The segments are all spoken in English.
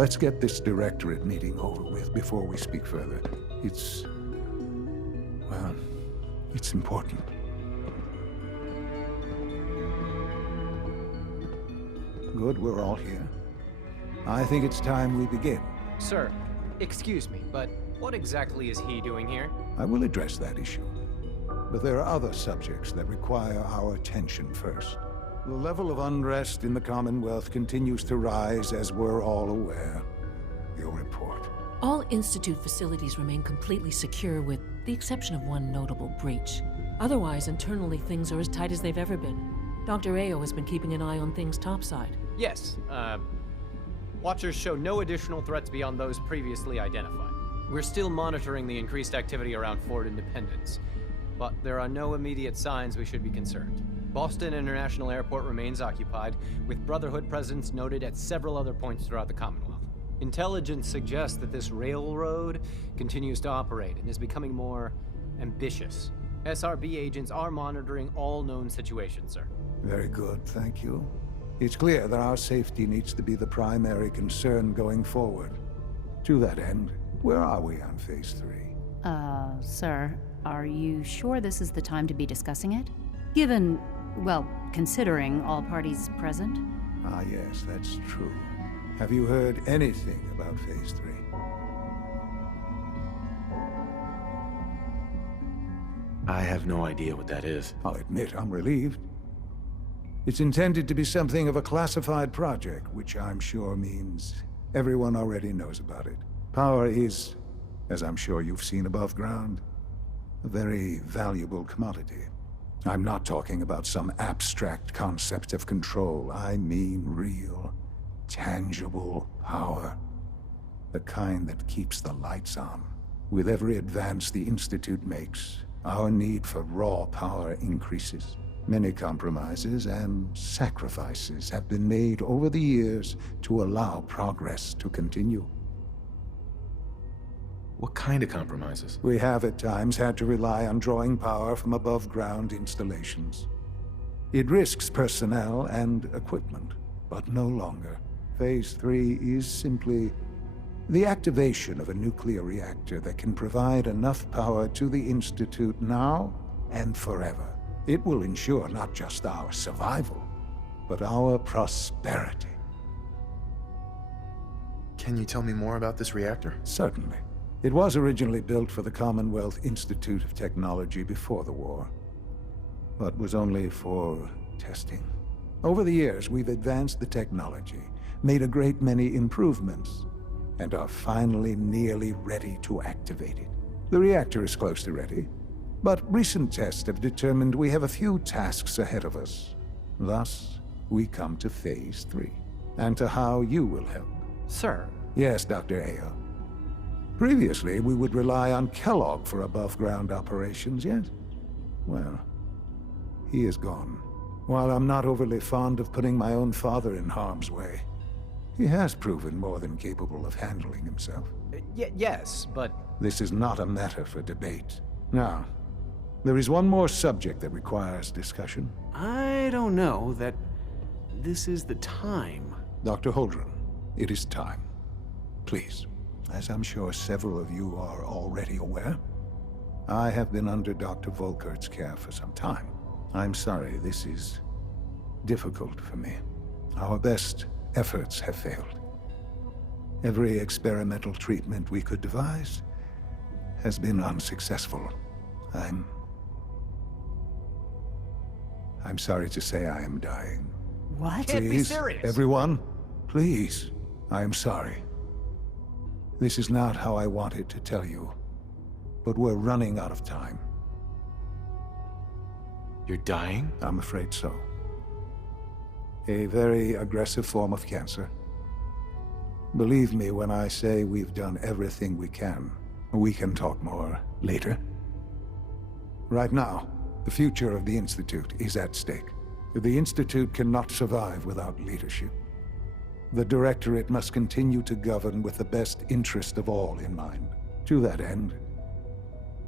let's get this directorate meeting over with before we speak further. It's important. Good, we're all here. I think it's time we begin. Sir, excuse me, but what exactly is he doing here? I will address that issue. But there are other subjects that require our attention first. The level of unrest in the Commonwealth continues to rise, as we're all aware. Your report. All Institute facilities remain completely secure with the exception of one notable breach. Otherwise, internally, things are as tight as they've ever been. Dr. Ayo has been keeping an eye on things topside. Yes, Watchers show no additional threats beyond those previously identified. We're still monitoring the increased activity around Fort Independence, but there are no immediate signs we should be concerned. Boston International Airport remains occupied, with Brotherhood presence noted at several other points throughout the Commonwealth. Intelligence suggests that this railroad continues to operate and is becoming more ambitious. SRB agents are monitoring all known situations, sir. Very good, thank you. It's clear that our safety needs to be the primary concern going forward. To that end, where are we on Phase 3? Sir, are you sure this is the time to be discussing it? Given, well, considering all parties present? Ah, yes, that's true. Have you heard anything about Phase 3? I have no idea what that is. I'll admit I'm relieved. It's intended to be something of a classified project, which I'm sure means everyone already knows about it. Power is, as I'm sure you've seen above ground, a very valuable commodity. I'm not talking about some abstract concept of control. I mean real, tangible power. The kind that keeps the lights on. With every advance the Institute makes, our need for raw power increases. Many compromises and sacrifices have been made over the years to allow progress to continue. What kind of compromises? We have at times had to rely on drawing power from above-ground installations. It risks personnel and equipment, but no longer. Phase 3 is simply the activation of a nuclear reactor that can provide enough power to the Institute now and forever. It will ensure not just our survival, but our prosperity. Can you tell me more about this reactor? Certainly. It was originally built for the Commonwealth Institute of Technology before the war, but was only for testing. Over the years, we've advanced the technology, made a great many improvements, and are finally nearly ready to activate it. The reactor is close to ready, but recent tests have determined we have a few tasks ahead of us. Thus, we come to Phase 3, and to how you will help. Sir. Yes, Dr. Ayo. Previously, we would rely on Kellogg for above-ground operations, yes? Well, he is gone. While I'm not overly fond of putting my own father in harm's way, he has proven more than capable of handling himself. Yes, but... This is not a matter for debate. Now, there is one more subject that requires discussion. I don't know that this is the time. Dr. Holdren, it is time. Please. As I'm sure several of you are already aware, I have been under Dr. Volkert's care for some time. I'm sorry, this is difficult for me. Our best efforts have failed. Every experimental treatment we could devise has been unsuccessful. I'm sorry to say I am dying. What? Can't be Please, serious. everyone, please. I am sorry. This is not how I wanted to tell you, but we're running out of time. You're dying? I'm afraid so. A very aggressive form of cancer. Believe me when I say we've done everything we can. We can talk more later. Right now, the future of the Institute is at stake. The Institute cannot survive without leadership. The Directorate must continue to govern with the best interest of all in mind. To that end,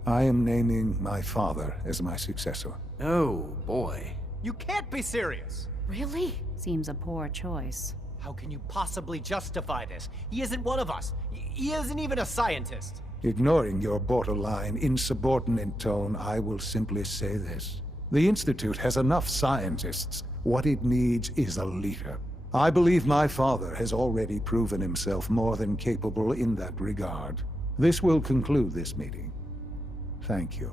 I am naming my father as my successor. Oh, boy. You can't be serious! Really? Seems a poor choice. How can you possibly justify this? He isn't one of us. He isn't even a scientist. Ignoring your borderline, insubordinate tone, I will simply say this. The Institute has enough scientists. What it needs is a leader. I believe my father has already proven himself more than capable in that regard. This will conclude this meeting. Thank you.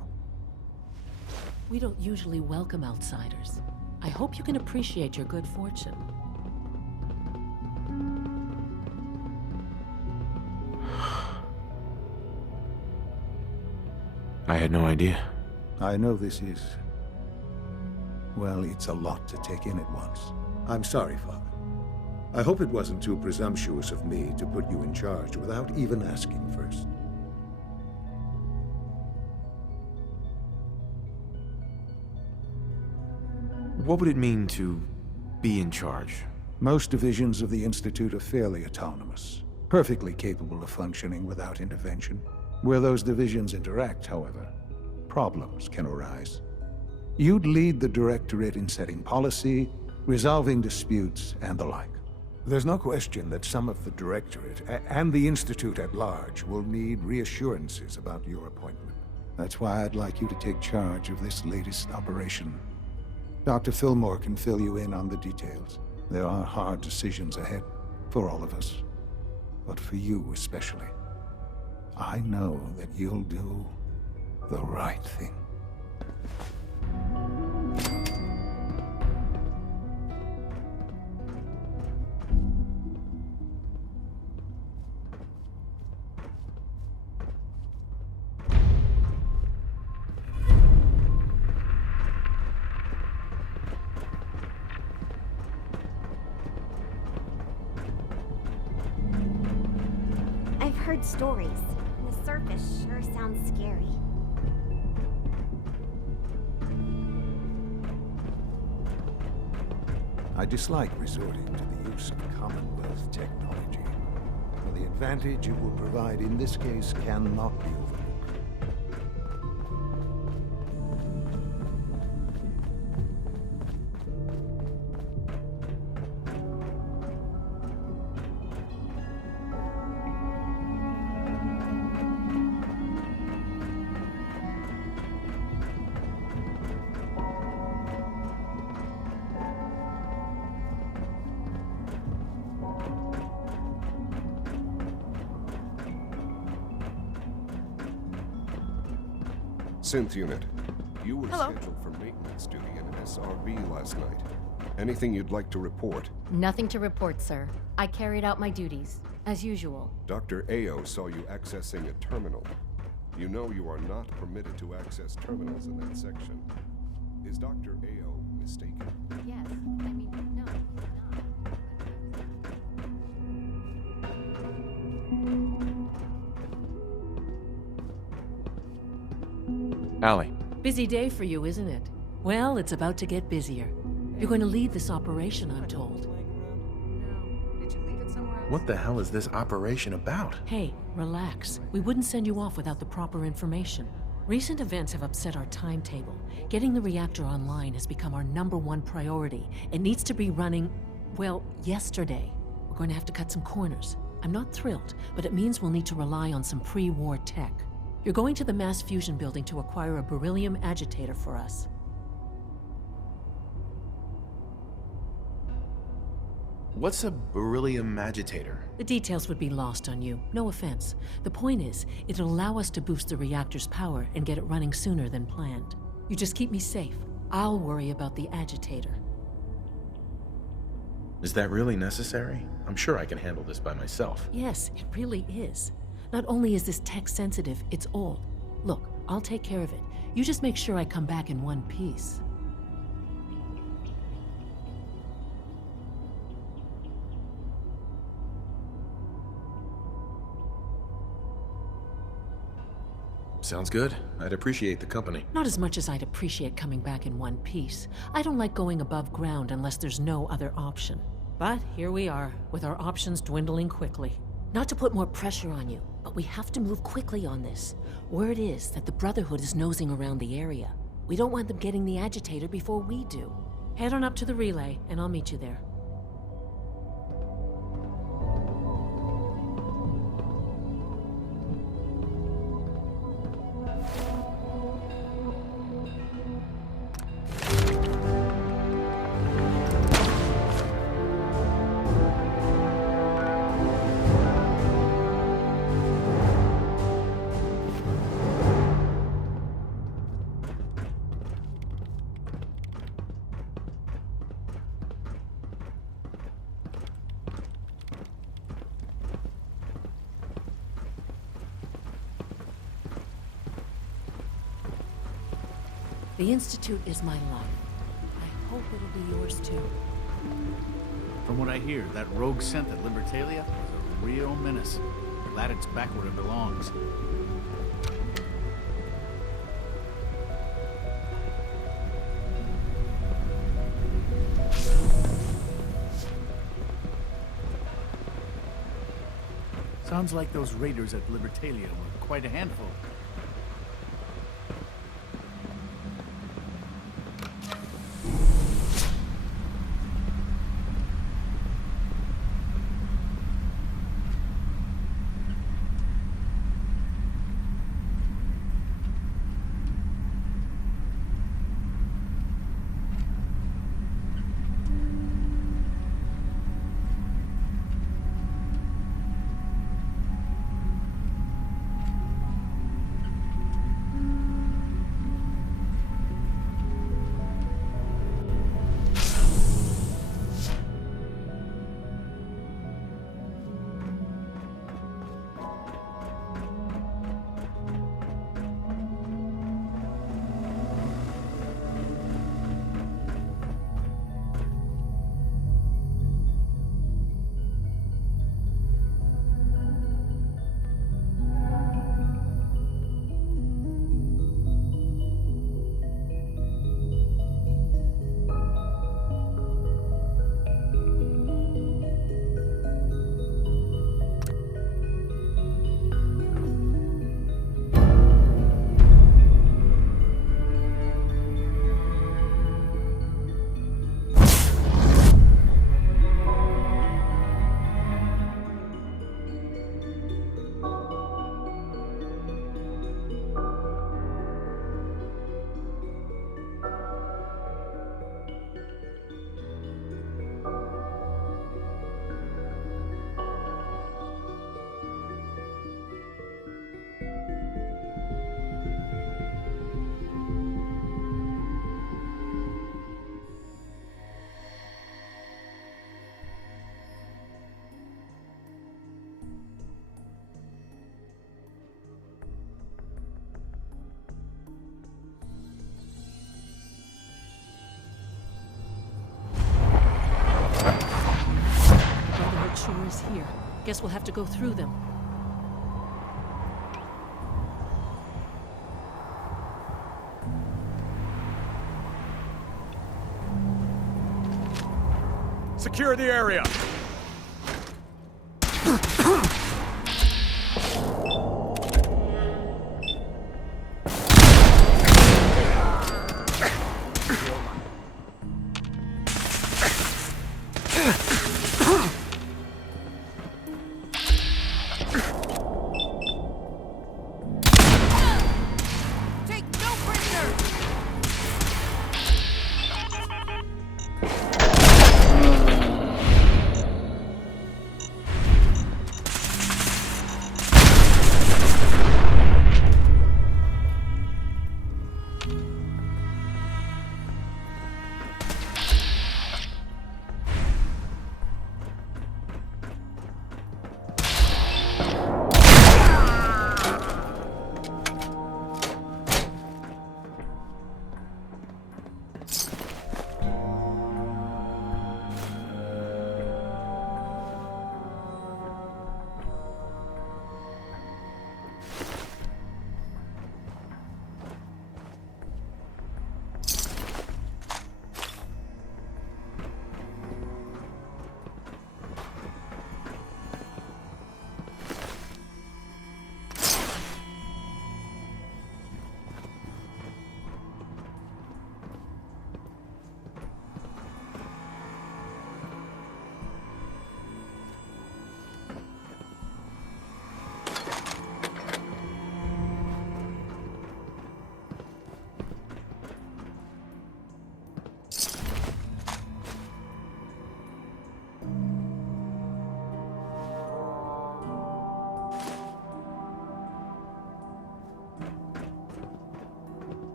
We don't usually welcome outsiders. I hope you can appreciate your good fortune. I had no idea. I know this is... well, it's a lot to take in at once. I'm sorry, Father. I hope it wasn't too presumptuous of me to put you in charge without even asking first. What would it mean to be in charge? Most divisions of the Institute are fairly autonomous, perfectly capable of functioning without intervention. Where those divisions interact, however, problems can arise. You'd lead the Directorate in setting policy, resolving disputes, and the like. There's no question that some of the Directorate, and the Institute at large, will need reassurances about your appointment. That's why I'd like you to take charge of this latest operation. Dr. Fillmore can fill you in on the details. There are hard decisions ahead, for all of us, but for you especially. I know that you'll do the right thing. I've heard stories. The surface sure sounds scary. I dislike resorting to the use of Commonwealth technology, for the advantage it will provide in this case cannot be overlooked. Synth unit, you were scheduled for maintenance duty in an SRB last night. Anything you'd like to report? Nothing to report, sir. I carried out my duties, as usual. Dr. Ao saw you accessing a terminal. You know you are not permitted to access terminals in that section. Is Dr. Ao mistaken? Yes, I mean, no, Allie. Busy day for you, isn't it? Well, it's about to get busier. You're going to lead this operation, I'm told. What the hell is this operation about? Hey, relax. We wouldn't send you off without the proper information. Recent events have upset our timetable. Getting the reactor online has become our #1 priority. It needs to be running, well, yesterday. We're going to have to cut some corners. I'm not thrilled, but it means we'll need to rely on some pre-war tech. You're going to the mass fusion building to acquire a beryllium agitator for us. What's a beryllium agitator? The details would be lost on you, no offense. The point is, it'll allow us to boost the reactor's power and get it running sooner than planned. You just keep me safe. I'll worry about the agitator. Is that really necessary? I'm sure I can handle this by myself. Yes, it really is. Not only is this tech sensitive, it's old. Look, I'll take care of it. You just make sure I come back in one piece. Sounds good. I'd appreciate the company. Not as much as I'd appreciate coming back in one piece. I don't like going above ground unless there's no other option. But here we are, with our options dwindling quickly. Not to put more pressure on you, but we have to move quickly on this. Word is that the Brotherhood is nosing around the area. We don't want them getting the agitator before we do. Head on up to the relay, and I'll meet you there. The Institute is my life. I hope it'll be yours too. From what I hear, that rogue scent at Libertalia is a real menace. Glad it's back where it belongs. Sounds like those raiders at Libertalia were quite a handful. Sure is here. Guess we'll have to go through them. Secure the area!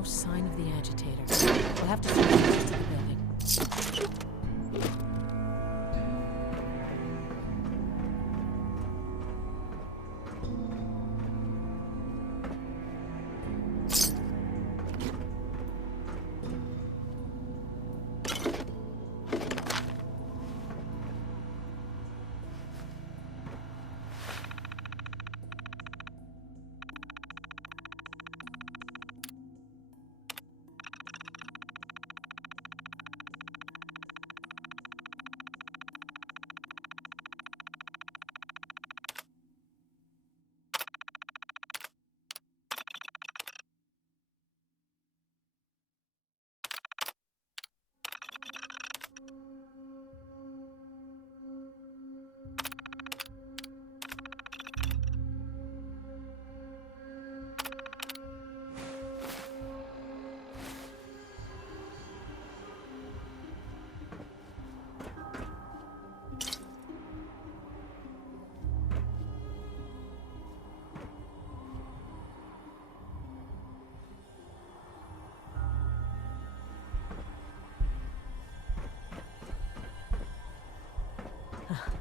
No sign of the agitator. We'll have to search the rest of the building.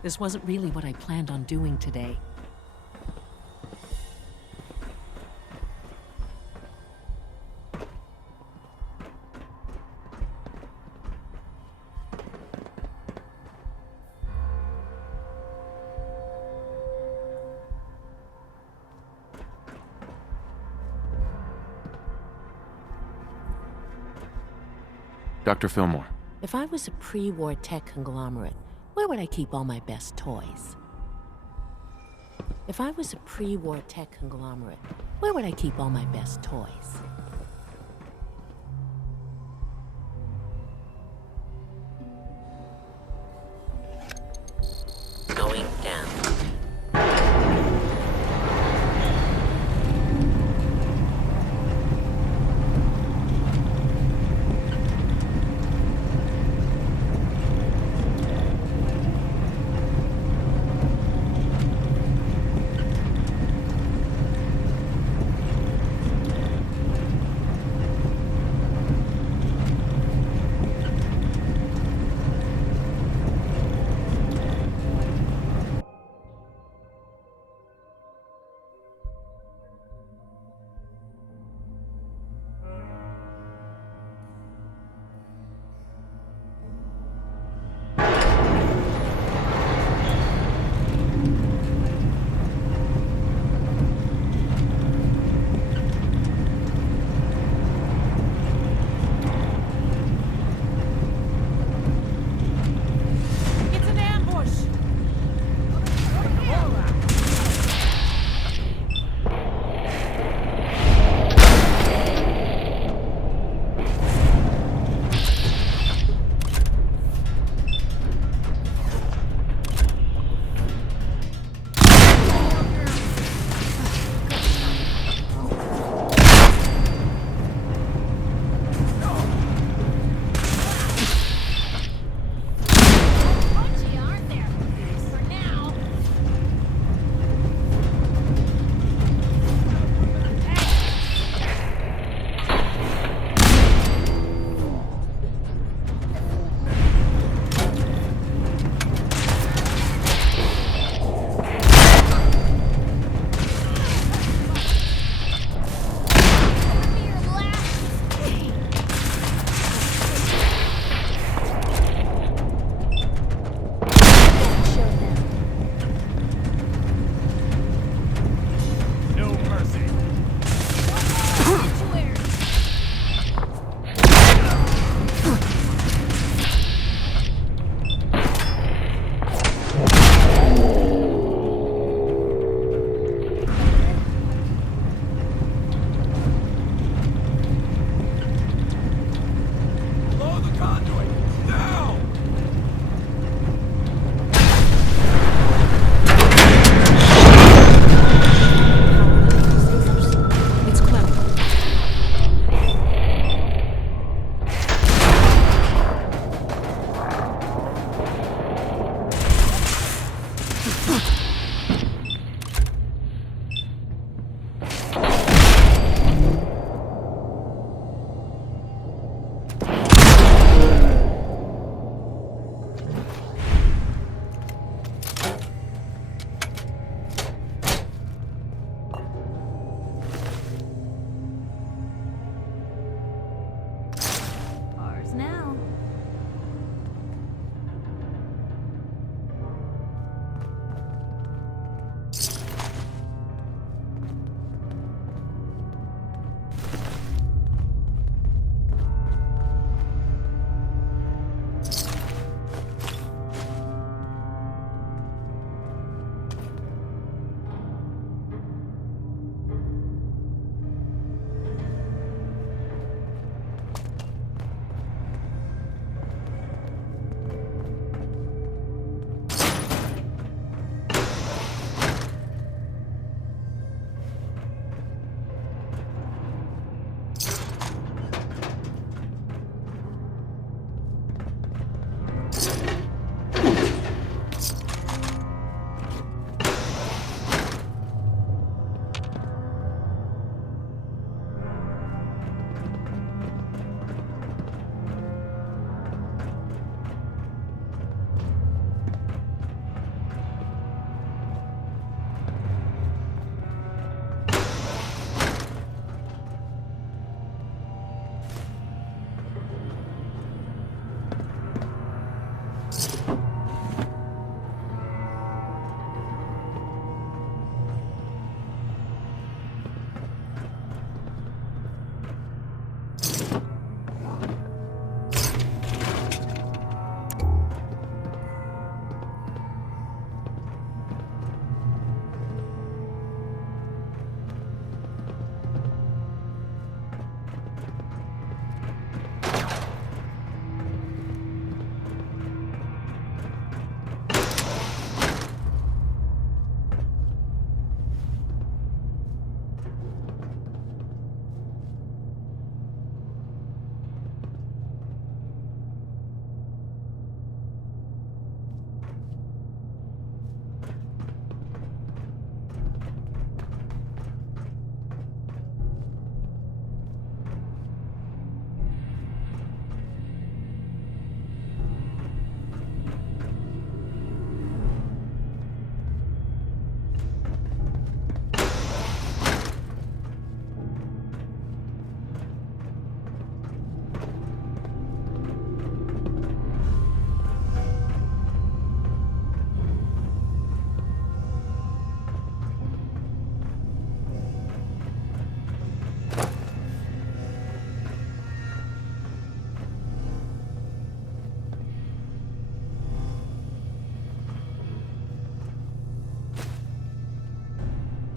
This wasn't really what I planned on doing today. Dr. Fillmore. If I was a pre-war tech conglomerate, where would I keep all my best toys? If I was a pre-war tech conglomerate, where would I keep all my best toys? Going down.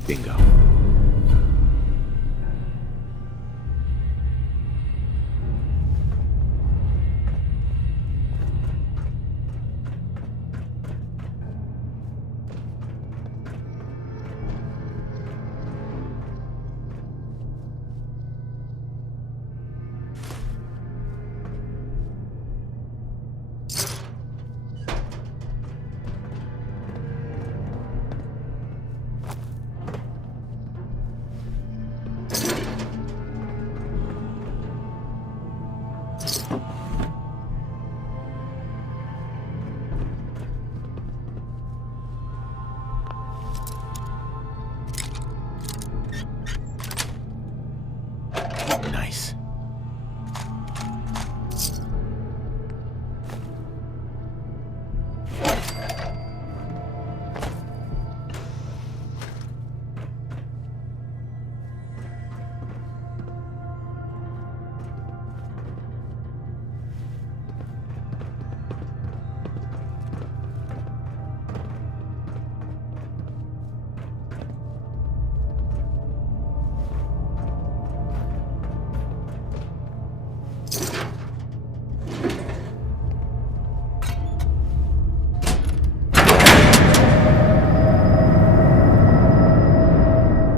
Bingo. Nice.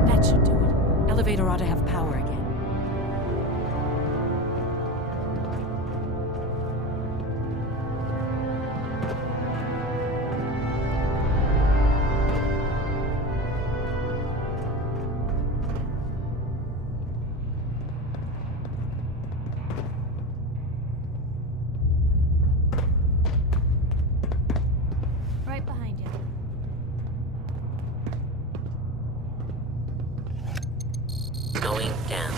That should do it. Elevator ought to have power again. Right behind you. Going down.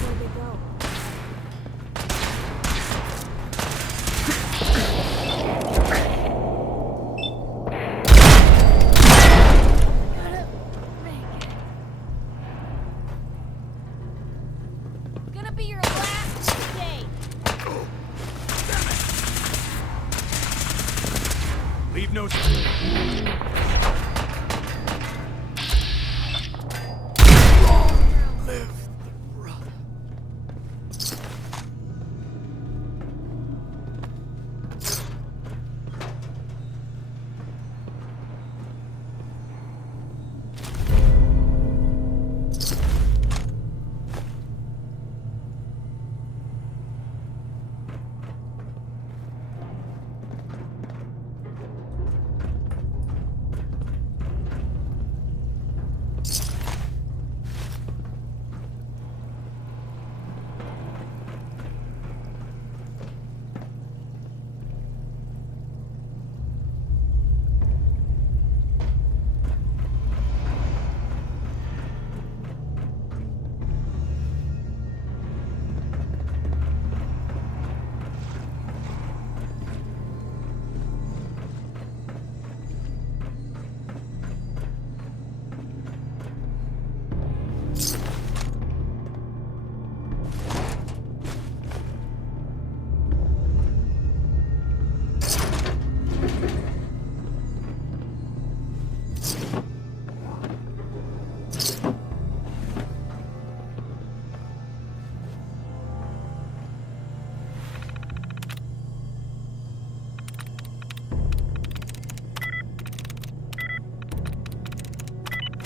Where'd they go? Gotta make it. Gonna be your last day. Leave no... Live.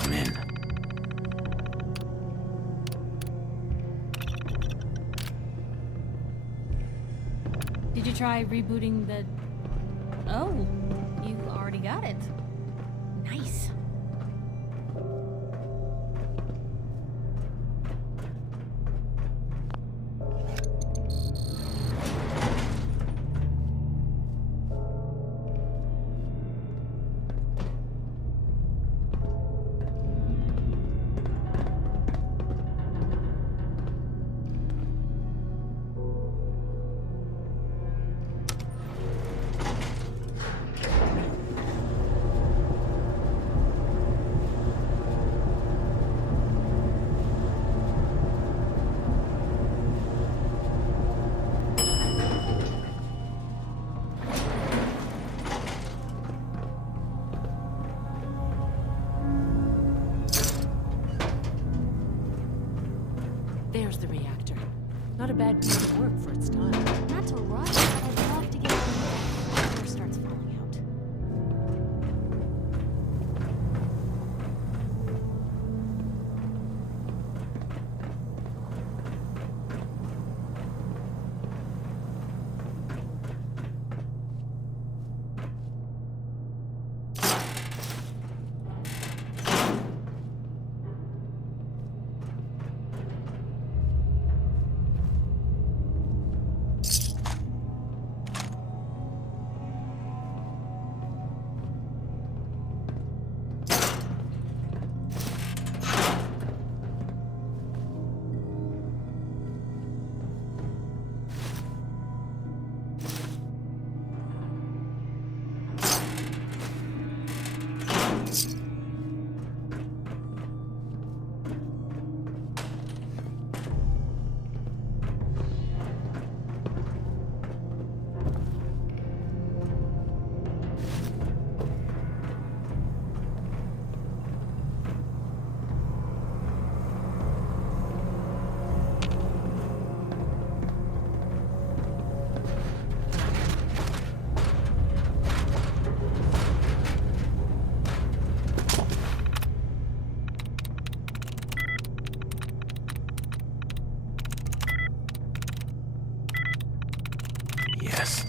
I'm in. Did you try rebooting the... Oh, you already got it. Nice. There's the reactor. Not a bad piece of work for its time. Not to rush, but I'd love to get it before the power starts falling out. Yes.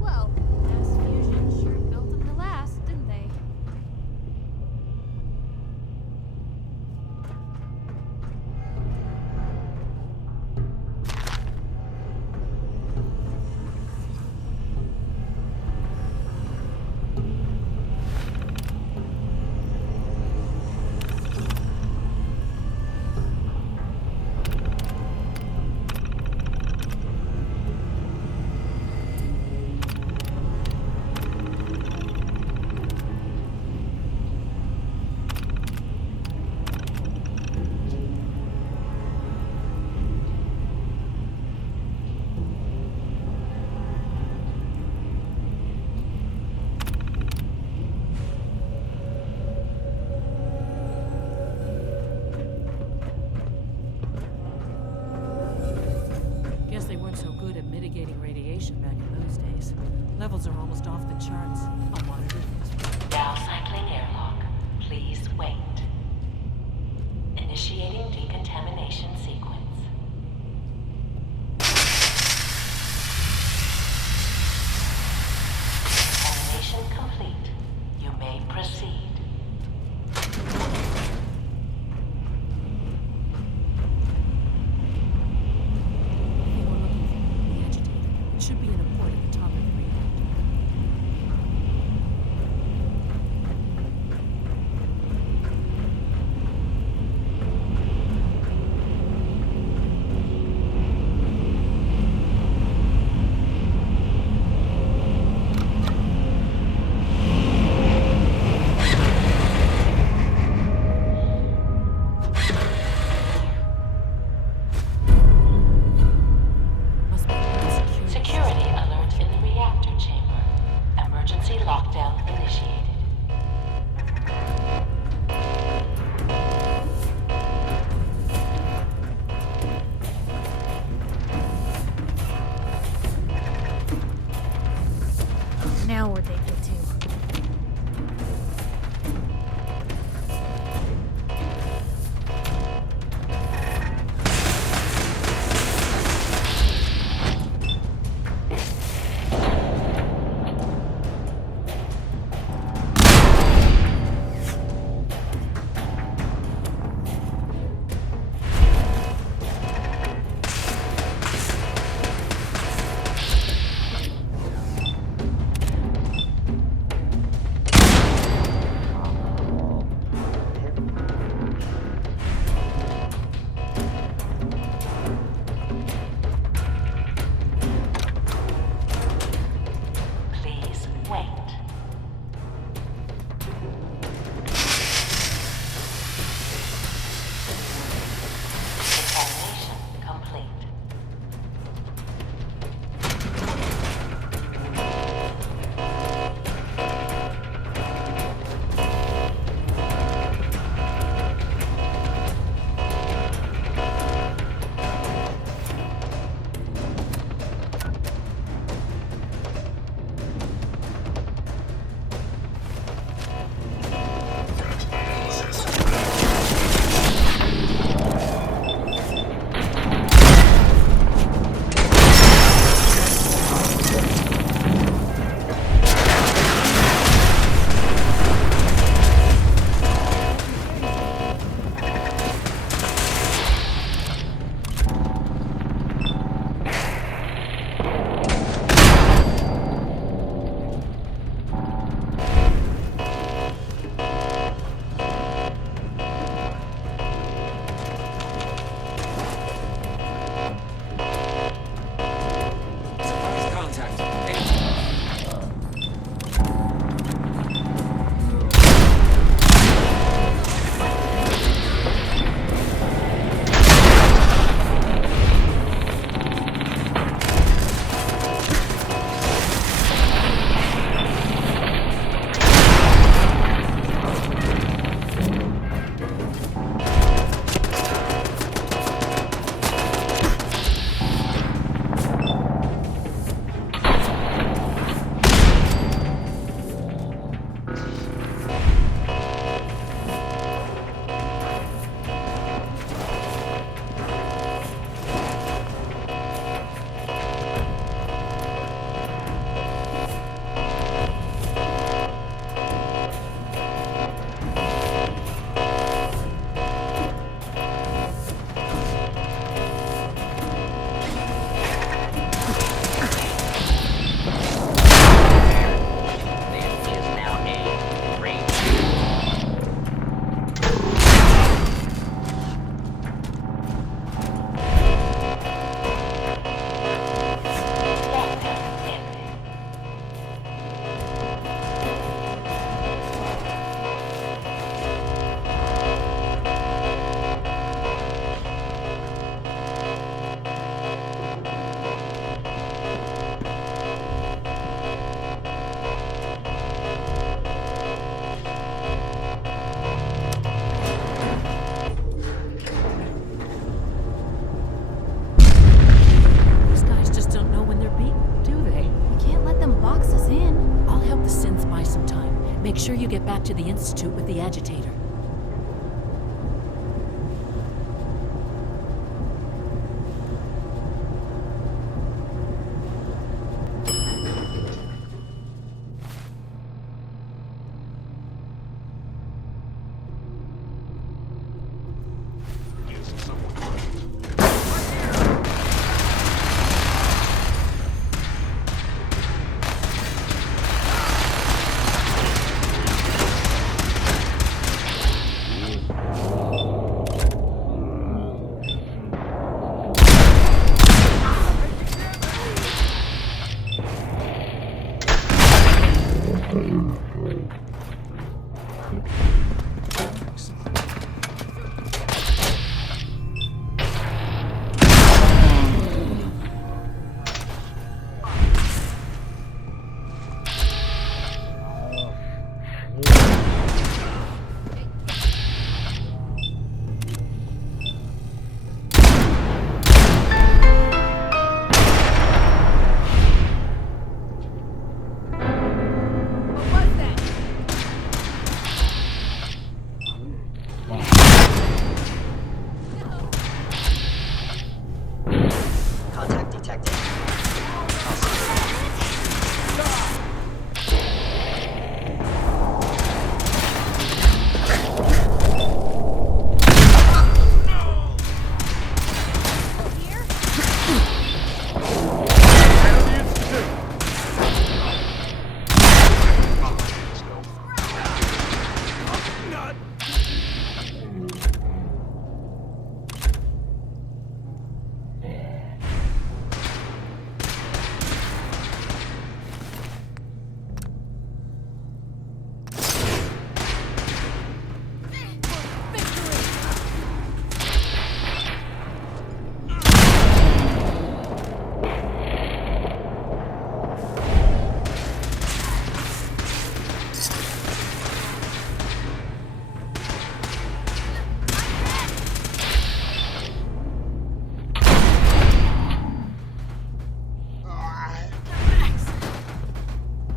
Well, mass fusion sure built them to last, didn't they? Guess they weren't so good at mitigating radiation back in those days. Levels are almost off the charts. I'll monitor things. Now cycling airlock. Please wait. Initiating decontamination sequence. Decontamination complete. You may proceed. They were looking for the agitator. It should be in a port at the top of the reactor. get back to the Institute with the agitator.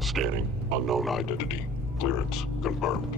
Scanning. Unknown identity. Clearance confirmed.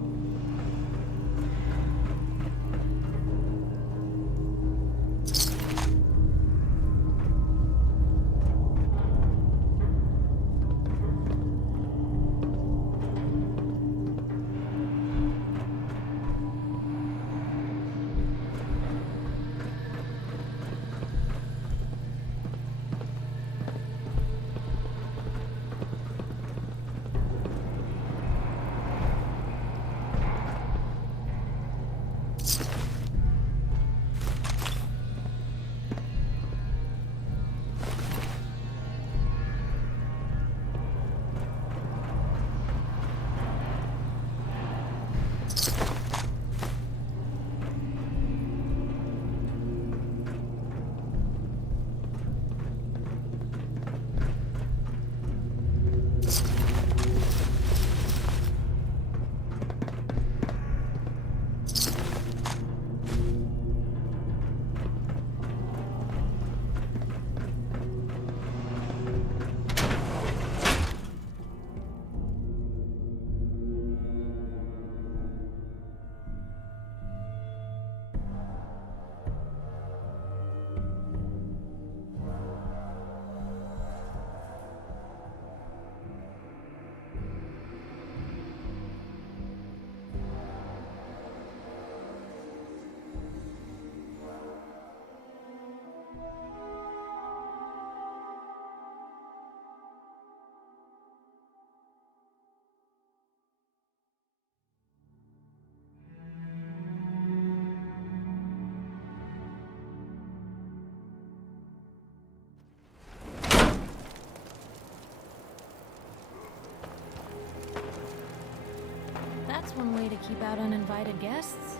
That's one way to keep out uninvited guests.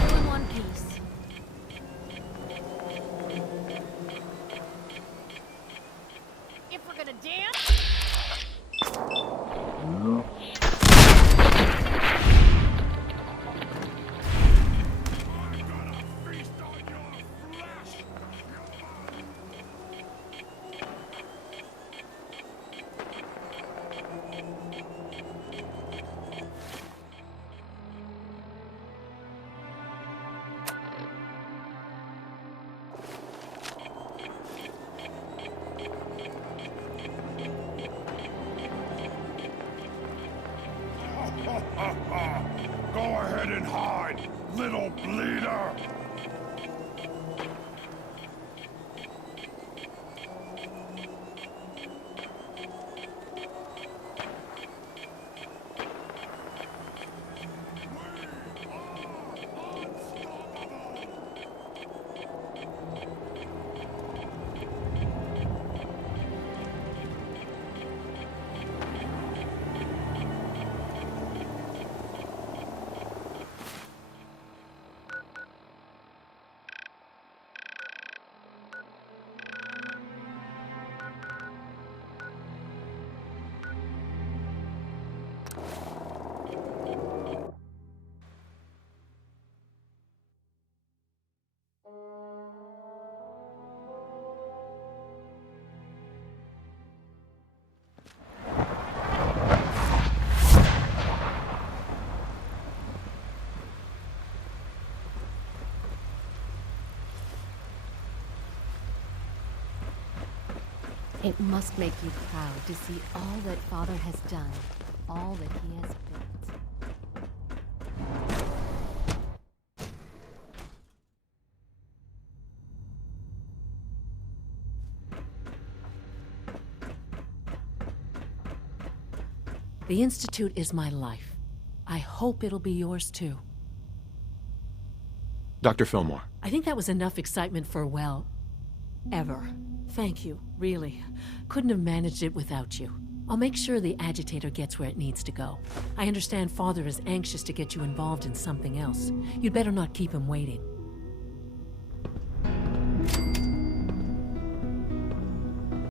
All in one piece. If we're gonna dance... It must make you proud to see all that Father has done, all that he has built. The Institute is my life. I hope it'll be yours too. Dr. Fillmore. I think that was enough excitement for, well, ever. Thank you, really. Couldn't have managed it without you. I'll make sure the agitator gets where it needs to go. I understand Father is anxious to get you involved in something else. You'd better not keep him waiting.